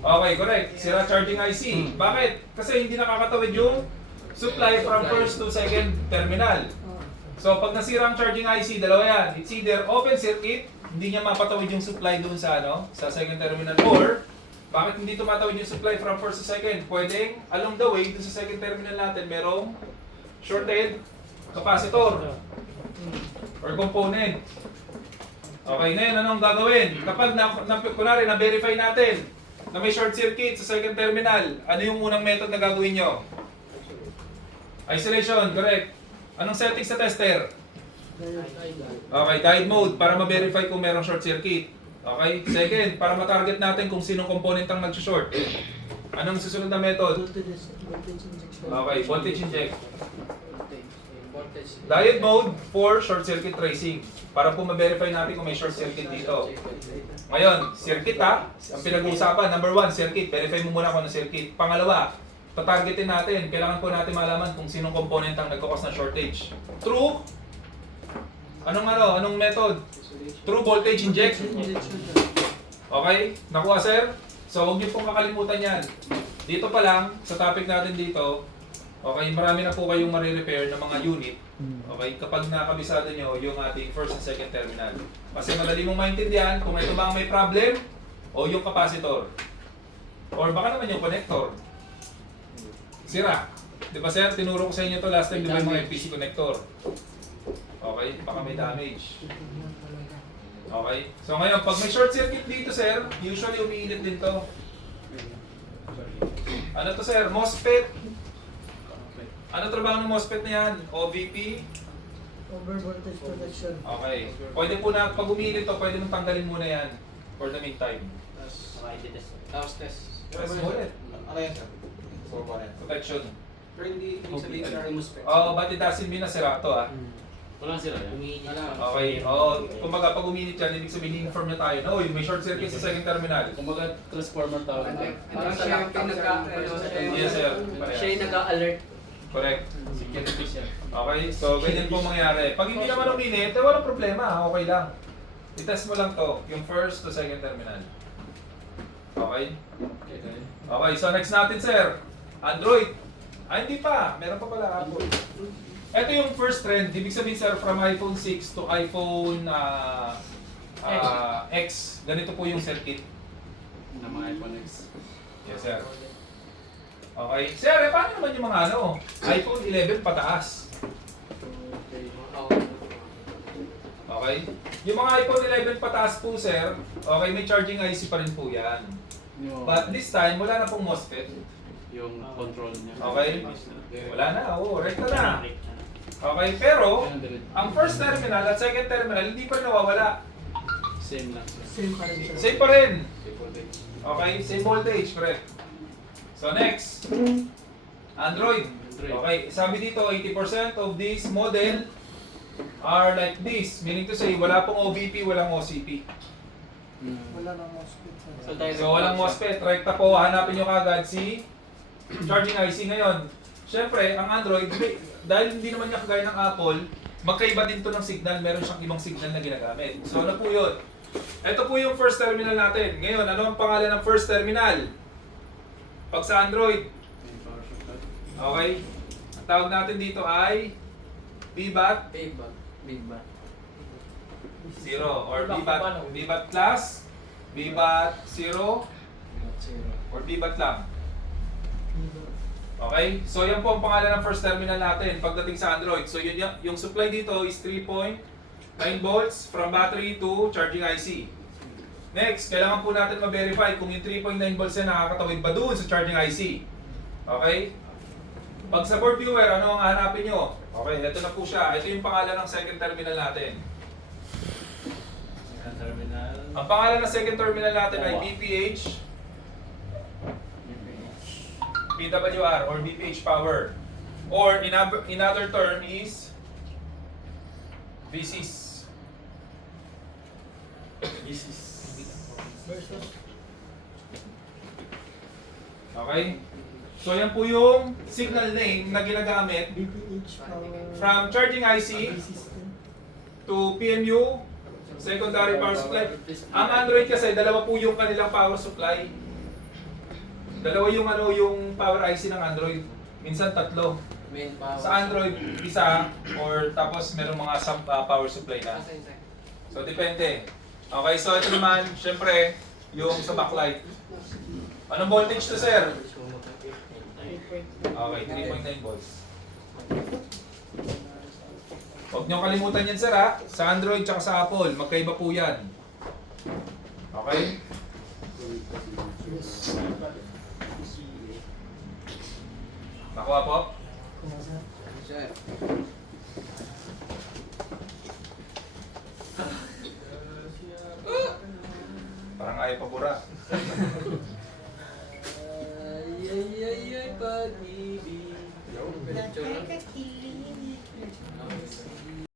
Okay, correct. Sira charging IC. Bakit? Kasi hindi nakakatawid yung supply from first to second terminal. So pag nasira ang charging IC, dalawa yan. It's either open circuit, hindi niya mapatawid yung supply doon sa sa second terminal, or bakit hindi tumatawid yung supply from first to second? Pwedeng along the way doon sa second terminal natin merong shorted capacitor or component. Okay, ngayon anong gagawin? Kapag kunwari na-verify natin na may short circuit sa second terminal, ano yung unang method na gagawin nyo? Isolation, correct. Anong settings sa tester? Okay, guide mode para ma-verify kung merong short circuit. Okay, second, para ma-target natin kung sinong component ang nag-short. Anong susunod na method? Okay, voltage inject. Diode mode for short circuit tracing. Para po ma-verify natin kung may short circuit dito. Ngayon, circuit ang pinag-uusapan. Number 1, circuit. Verify mo muna kung ano circuit. Pangalawa, tatargetin natin. Kailangan po natin malaman kung sinong component ang nagkakos ng shortage. True. Anong method? True voltage inject. Okay? Nakuha, sir? So, huwag niyo pong kakalimutan yan. Dito pa lang, sa topic natin dito, okay, marami na po kayong marirepair ng mga unit. Okay, kapag nakabisado nyo yung ating first and second terminal. Kasi madali mong maintindihan kung ito ba ang may problem o yung capacitor. Or baka naman yung connector. Sira. Di ba sir, tinuro ko sa inyo to last time, di ba yung mga FPC connector? Okay, baka may damage. Okay, so ngayon, pag may short circuit dito sir, usually umiinit din to. Ano to sir? MOSFET. Ano trabaho ng MOSFET na yan? OVP? Over voltage protection. Okay. Pwede po na, pag umiinit to, pwede mong tanggalin muna yan for the meantime. Tapos test. Press mo ulit. Ano yan sir? Protection. Pero hindi ibig sabihin sir yung spec. Oh, but it doesn't mean na sira to Wala sila yan. Okay. Oh, kumbaga pag uminit yan, ibig sabihin inform niya tayo na, uy, may short circuit sa second terminal. Kumbaga transformer tawag na. Parang siya yung Yes sir. Siya yung nag-a-alert. Correct. Security siya. Okay, so ganyan po mangyari. Pag hindi naman uminit, walang problema, okay lang. I-test mo lang to, yung first to second terminal. Okay? Okay, so next natin sir, Android. Hindi pa, meron pa pala Apple. Ito yung first trend, ibig sabihin sir, from iPhone 6 to iPhone X. Ganito po yung circuit. Na mga iPhone X. Yes sir. Okay. Sir, paano naman yung mga iPhone 11 pataas? Okay. Yung mga iPhone 11 pataas po sir, okay, may charging IC pa rin po yan. Yung, But this time, wala na pong MOSFET. yung control niya. Okay. Wala na, rekta na. Okay, pero ang first terminal at second terminal hindi pa rin nawawala. Same lang siya. Same pa rin siya. Same pa rin. Same voltage. Okay, same voltage, correct. So next, Android. Okay, sabi dito 80% of this model are like this. Meaning to say, wala pong OVP, walang OCP. Wala nang MOSFET. So walang MOSFET. Rekta po, hanapin nyo kagad si charging IC ngayon. Siyempre, ang Android, dahil hindi naman niya kagaya ng Apple, magkaiba din to ng signal. Meron siyang ibang signal na ginagamit. So ano po yun? Ito po yung first terminal natin. Ngayon, ano ang pangalan ng first terminal? Pag sa Android, okay, ang tawag natin dito ay VBAT Big bang. 0 or VBAT plus, VBAT 0 or VBAT lang. Okay? So yan po ang pangalan ng first terminal natin pagdating sa Android. So yun, yung supply dito is 3.9 volts from battery to charging IC. Next, kailangan po natin ma-verify kung yung 3.9 volts na nakakatawid ba doon sa charging IC. Okay? Pag sa board viewer, ano ang hanapin nyo? Okay, ito na po siya. Ito yung pangalan ng second terminal natin. Second terminal. Ang pangalan ng second terminal natin ay BPH, PWR or BPH power. Or in other term is VCs. Okay? So yan po yung signal name na ginagamit BPH power. from charging IC system. to PMU, secondary power supply. Ang Android kasi, dalawa po yung kanilang power supply. Dalawa yung yung power IC ng Android. Minsan tatlo. Main power. Sa Android, isa or tapos merong mga power supply na. So depende. Okay, so ito naman, syempre, yung sa backlight. Anong voltage to, sir? Okay, 3.9 volts. Huwag niyong kalimutan yan, sir, ha? Sa Android tsaka sa Apple, magkaiba po yan. Okay? Nakuha po? Sir. Parang ayaw pa bura. Ay, pag-ibig. Nagkakaki.